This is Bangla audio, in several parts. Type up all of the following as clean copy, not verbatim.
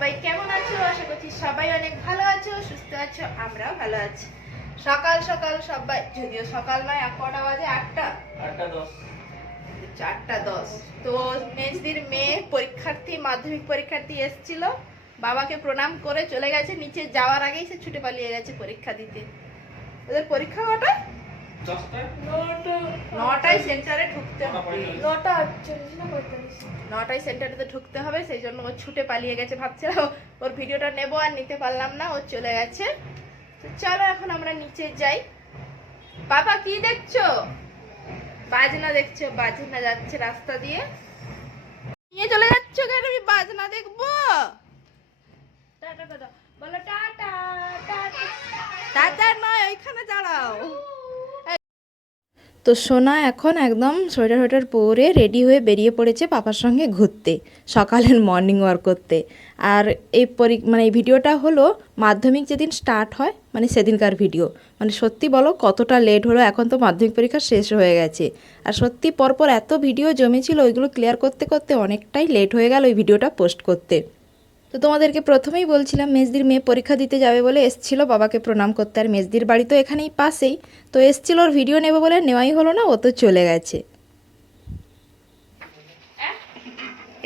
সবাই কেমন আছো? আশা করছি সবাই অনেক ভালো আছো, সুস্থ আছো, আমরাও ভালো আছি। সকাল সকাল সবাই, যদিও সকাল নয়, কটা বাজে? 8:10। 8:10। তো মেজদির মেয়ে পরীক্ষার্থী, মাধ্যমিক পরীক্ষার্থী এসেছিল, বাবাকে প্রণাম করে চলে গেছে। নিচে যাওয়ার আগেই সে ছুটে পালিয়ে গেছে পরীক্ষা দিতে। ওদের পরীক্ষা কটা? 9টায় সেন্টারে ঢুকতে হবে। 9টায় সেন্টারে ঢুকতে হবে, সেই জন্য ও ছুটে পালিয়ে গেছে। ভাবছিলাম ওর ভিডিওটা নেবো, আর নিতে পারলাম না, ও চলে গেছে। তো চলো এখন আমরা নিচে যাই। বাবা কি দেখছো? বাজনা দেখছো? বাজনা যাচ্ছে রাস্তা দিয়ে, নিয়ে চলে যাচ্ছ কেন? আমি বাজনা দেখবো। টাটা টাটা বলো, টাটা টাটা। টাটা নয়, ওইখানে দাঁড়াও। তো সোনা এখন একদম সোয়েটার সোয়েটার পরে রেডি হয়ে বেরিয়ে পড়েছে পাপার সঙ্গে ঘুরতে, সকালের মর্নিং ওয়াক করতে। আর এই এই ভিডিওটা হলো মাধ্যমিক যেদিন স্টার্ট হয়, মানে সেদিনকার ভিডিও। মানে সত্যি বলো কতটা লেট হলো, এখন তো মাধ্যমিক পরীক্ষা শেষ হয়ে গেছে। আর সত্যি পরপর এত ভিডিও জমেছিল, ওইগুলো ক্লিয়ার করতে করতে অনেকটাই লেট হয়ে গেল ওই ভিডিওটা পোস্ট করতে। তো তোমাদেরকে প্রথমেই বলছিলাম, মেজদির মেয়ে পরীক্ষা দিতে যাবে বলে এসছিল বাবাকে প্রণাম করতে। আর মেজদির বাড়ি তো এখানেই পাশেই, তো এসছিল, ওর ভিডিও নেবে বলে নেওয়াই হলো না, ও তো চলে গেছে।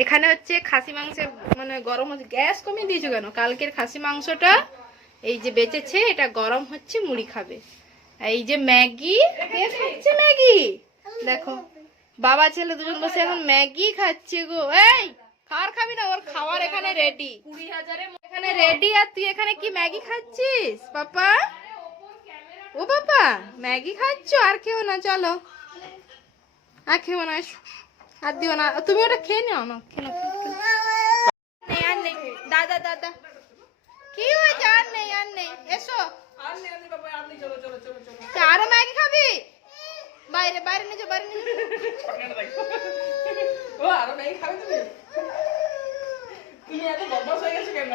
এখানে হচ্ছে খাসি মাংসের মানে গরম হচ্ছে। গ্যাস কমিয়ে দিয়েছো কেন? কালকের খাসি মাংসটা এই যে বেঁচেছে, এটা গরম হচ্ছে, মুড়ি খাবে। এই যে ম্যাগি, কে খাচ্ছে ম্যাগি? দেখো বাবা ছেলে দুজন বসে এখন ম্যাগি খাচ্ছে গো। এই খাবার খাবি না? ওর খাবার এখানে রেডি, 20,000 এখানে রেডি। আর তুই এখানে কি ম্যাগি খাচ্ছিস পাপা? ও পাপা ম্যাগি খাচ্ছ? আর খেও না, চলো আর খেও না, আর দিও না। তুমি ওটা খেয়ে নাও না, খেয়ে নাও। আর নেই দাদা, দাদা কি হয়েছে? আর নেই, আর নেই, এসো। আরো ম্যাগি খাবি? বাইরে বাইরে নিচে, বাইরে নিচে। ও আরো ম্যাগি খাবে তুমি? তুমি এত বদমাশ হয়ে গেছো কেন?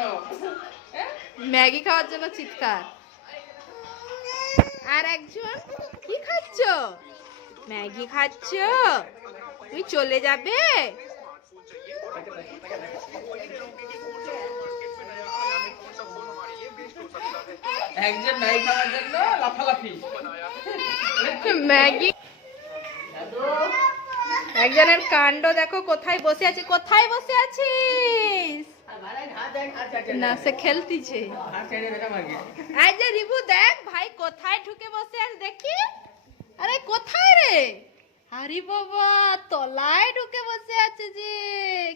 ম্যাগি খাওয়ার জন্য চিৎকার। আর একজন কি খাচ্ছ? ম্যাগি খাচ্ছ? তুমি চলে যাবে? একজন ম্যাগি খাওয়ার জন্য লাফালাফি। ম্যাগি একজনের কাণ্ড দেখো, কোথায় বসে আছে? কোথায় বসে আছিস? না, সে খেলতিছে। এই যে রিবু দেখ ভাই কোথায় ঢুকে বসে আছে দেখি। আরে কোথায় রে? আরে বাবা, তলায় ঢুকে বসে আছে যে।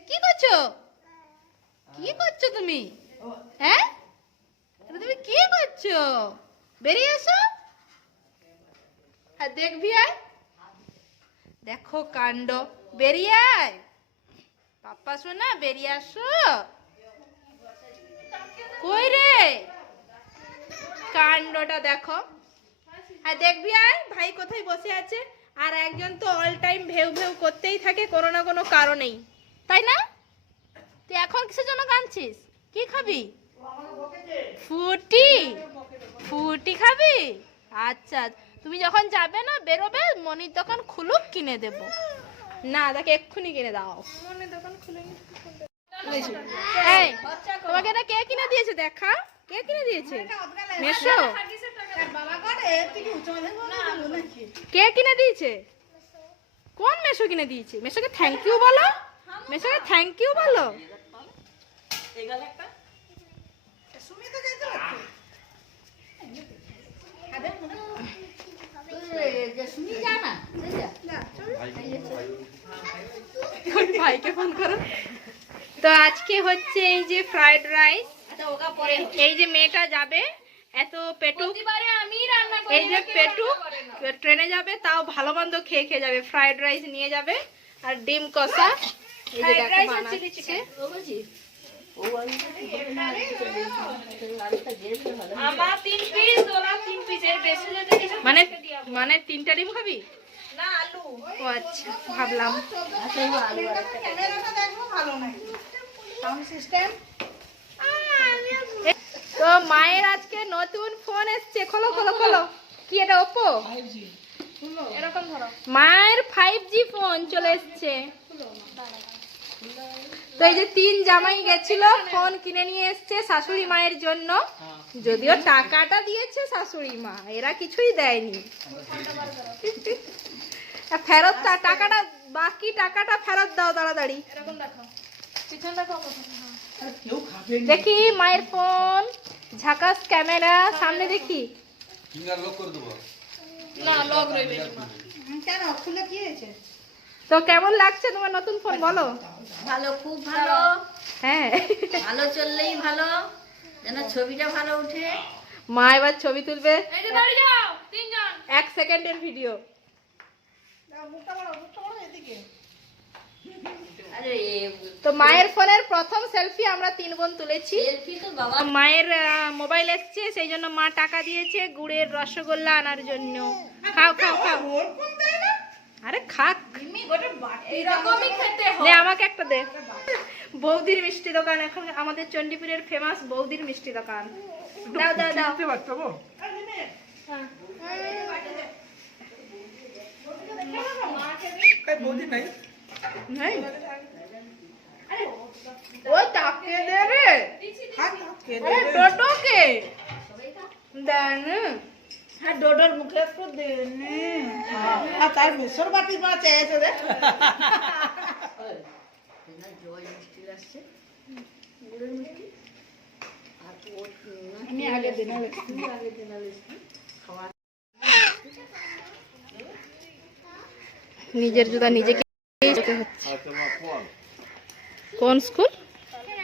কি করছো? কি করছো তুমি? হ্যাঁ তুমি কি করছো? বেরিয়ে এসো। আর দেখবি, আয় দেখো কাণ্ড। বেরিয়ে আয় পাপ্পা শোনা, বেরিয়ে আসো। কই রে? কাণ্ডটা দেখো। আর দেখবি, আয় ভাই কোথায় বসে আছে। আর একজন তো অল টাইম ভেউ ভেউ করতেই থাকে কোনো না কোনো কারণেই, তাই না? তুই এখন কিসের জন্য কাঁদছিস? কি খাবি? ফুটি? ফুটি খাবি? আচ্ছা, তুমি যখন যাবে না বেরোবে, মনির দোকান খুলুক, কিনে দেব। না তাকে এক্ষুনি কিনে দাও। মনির দোকান খুলে এই তোমাকে এটা কে কিনে দিয়েছে? দেখা, কে কিনে দিয়েছে? মেশো? কে কিনে দিয়েছে? কোন মেশো কিনে দিয়েছে? মেশোকে থ্যাংক ইউ বলো, মেশোকে থ্যাংক ইউ বলো। ভাইকে ফোন করো। তো আজকে হচ্ছে এই যে ফ্রাইড রাইস, এই যে মেয়েটা যাবে, এত পেটু, এই যে পেটু ট্রেনে যাবে, তাও ভালো মন্দ খেয়ে খেয়ে যাবে। ফ্রাইড রাইস নিয়ে যাবে আর ডিম কষা, এই যে দেখো বানাচ্ছে। মানে মানে 3টা ডিম খাবি? না আলু। ও আচ্ছা, ভাবলাম। তো মায়ের আজকে নতুন ফোন এসছে। খোলো খোলো খোলো। কি এটা? ওপো? এরকম ধরো। মায়ের 5G ফোন চলে এসছে। তো এই যে 3 জামাই গেছিল ফোন কিনে নিয়ে এসছে শাশুড়ি মায়ের জন্য, যদিও টাকাটা দিয়েছে শাশুড়ি মা, এরা কিছুই দেয়নি। ফেরত টাকাটা, বাকি টাকাটা ফেরত দাও তাড়াতাড়ি। দেখি মায়ের ফোন, ঝাকাস ক্যামেরা, সামনে দেখি। তো কেমন লাগছে তোমার নতুন ফোন বলো? ভালো, খুব ভালো। হ্যাঁ, ভালো চললেই ভালো, যেন ছবিটা ভালো উঠে। মা এবার ছবি তুলবে, 1 সেকেন্ডের ভিডিও। আরে তো মায়ের ফোনের প্রথম সেলফি আমরা 3 বোন তুলেছি। সেলফি তো বাবা মায়ের মোবাইল এসছে, সেই জন্য মা টাকা দিয়েছে গুড়ের রসগোল্লা আনার জন্য। খাও খাও খাও, আরে খাক, দে আমাকে একটা দে। বৌদির মিষ্টি দোকান, এখন আমাদের চণ্ডীপুরের ফেমাস বৌদির মিষ্টি দোকান। দাও দাও দাও। ওই তাকে দে রে, আরে টোটোকে দেন। হ্যাঁ, ডোডোর মুখে একটু দে নে। আর তার মেসর বাটি মা চেয়েছে রে। জয় মিষ্টি আসছে, গুড়ের মিষ্টি। আর আমি আগে দিন আগে দিনাল খাওয়া। নিজের জুতা নিজেকে যেতে হচ্ছে। কোন স্কুল?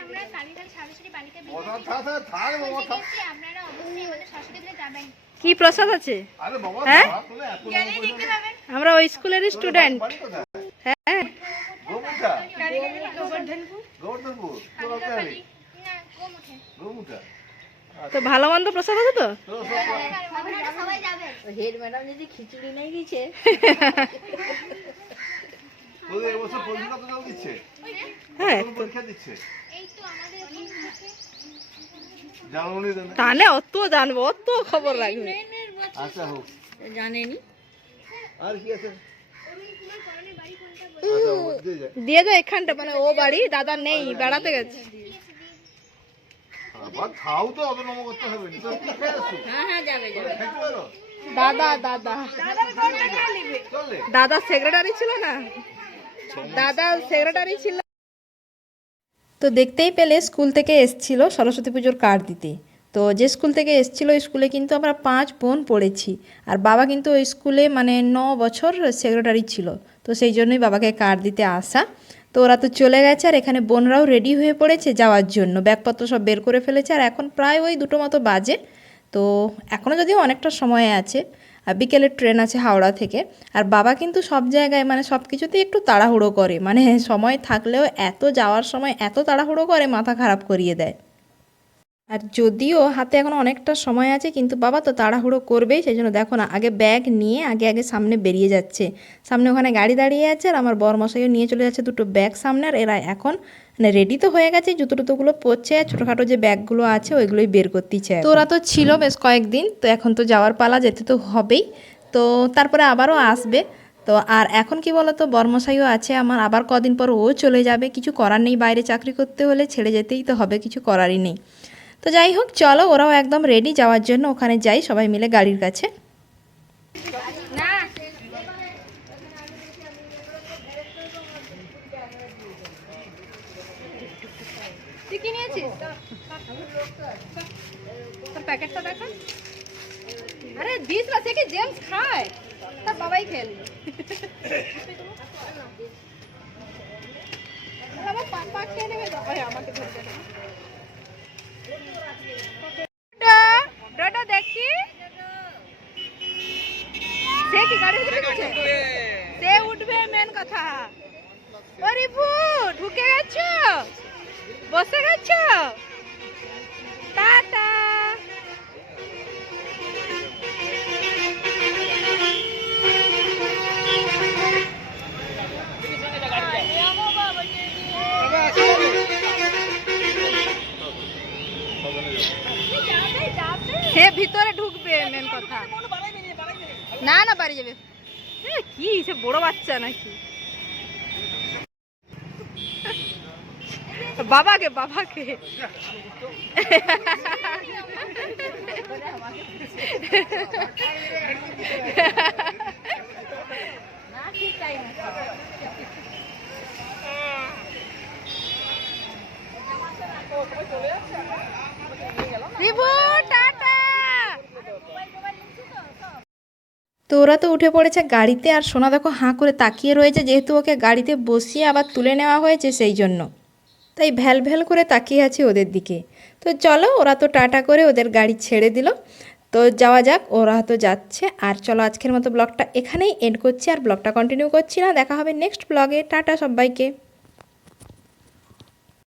আমরা কালীঘাট সরস্বতী বালিকা বিদ্যালয়ে আপনারা অবশ্যই আমাদের সরস্বতী পূজা যাবেন। কি প্রসাদ আছে? হ্যাঁ, গেলেই দেখতে পাবেন। আমরা ওই স্কুলের স্টুডেন্ট। হ্যাঁ, না, গোমুঠে। তো ভালো মন্দ প্রসাদ আছে তো? আপনারা সবাই যাবেন। হেড ম্যাডাম যদি খিচুড়ি নিয়ে গেছে, হ্যাঁ, এই তো আমাদের ওখান থেকে তাহলে অত জানবো, অত খবর রাখবে। জানেনি। দিয়ে দাও এখানটা, মানে ও বাড়ি, দাদা নেই, বেড়াতে গেছে। হ্যাঁ হ্যাঁ, যাবে যাবে। দাদা দাদা দাদা সেক্রেটারি ছিল না, দাদা সেক্রেটারি ছিল। তো দেখতেই পেলে স্কুল থেকে এসছিল সরস্বতী পুজোর কার্ড দিতে। তো যে স্কুল থেকে এসছিল ওই স্কুলে কিন্তু আমরা 5 বোন পড়েছি, আর বাবা কিন্তু ওই স্কুলে মানে 9 বছর সেক্রেটারি ছিল। তো সেই জন্যই বাবাকে কার্ড দিতে আসা। তো ওরা তো চলে গেছে, আর এখানে বোনরাও রেডি হয়ে পড়েছে যাওয়ার জন্য, ব্যাগপত্র সব বের করে ফেলেছে। আর এখন প্রায় ওই 2টো মতো বাজে। তো এখনও যদিও অনেকটা সময় আছে, আর বিকেলের ট্রেন আছে হাওড়া থেকে। আর বাবা কিন্তু সব জায়গায় মানে সব কিছুতেই একটু তাড়াহুড়ো করে, মানে সময় থাকলেও এত যাওয়ার সময় এত তাড়াহুড়ো করে, মাথা খারাপ করিয়ে দেয়। আর যদিও হাতে এখন অনেকটা সময় আছে, কিন্তু বাবা তো তাড়াহুড়ো করবেই। সেই জন্য দেখো না, আগে ব্যাগ নিয়ে আগে সামনে বেরিয়ে যাচ্ছে। সামনে ওখানে গাড়ি দাঁড়িয়ে আছে, আর আমার বরমশাইও নিয়ে চলে যাচ্ছে 2টো ব্যাগ সামনে। আর এরা এখন মানে রেডি তো হয়ে গেছে, জুতো টুতোগুলো পরছে, আর ছোটোখাটো যে ব্যাগগুলো আছে ওইগুলোই বের করতেছে। তো ওরা তো ছিল বেশ কয়েকদিন, তো এখন তো যাওয়ার পালা, যেতে তো হবেই। তো তারপরে আবারও আসবে। তো আর এখন কি বলতো, বরমশাইও আছে আমার, আবার কদিন পর ও চলে যাবে। কিছু করার নেই, বাইরে চাকরি করতে হলে ছেড়ে যেতেই তো হবে, কিছু করারই নেই। তো যাই হোক, চলো ওরাও একদম রেডি যাওয়ার জন্য, ওখানে যাই সবাই মিলে গাড়ির কাছে। তুই কি নিয়েছিস? তোর প্যাকেটটা দেখা। আরে দিস না, সে কি জেমস খায়, তার বাবাই খেল। আমার পাপা খেয়ে নেবে, আমাকে ধরবে না। দেখি সে কি গাড়ি সে উঠবে, মেন কথা। ঢুকে গেছ, বসে গেছ, টাটা। সে ভিতরে ঢুকবে, মেন কথা। না না, বাড়ি যাবে। কি সে বড় বাচ্চা নাকি? বাবাকে বাবাকে রিবু টাটা। তো ওরা তো উঠে পড়েছে গাড়িতে, আর সোনা দেখো হাঁ করে তাকিয়ে রয়েছে, যেহেতু ওকে গাড়িতে বসিয়ে আবার তুলে নেওয়া হয়েছে সেই জন্য, তাই ভ্যাল ভ্যাল করে তাকিয়ে আছে ওদের দিকে। তো চলো, ওরা তো টাটা করে ওদের গাড়ি ছেড়ে দিল, তো যাওয়া যাক, ওরা তো যাচ্ছে। আর চলো আজকের মতো ব্লগটা এখানেই এন্ড করছি, আর ব্লগটা কন্টিনিউ করছি না, দেখা হবে নেক্সট ব্লগে। টাটা সবাইকে।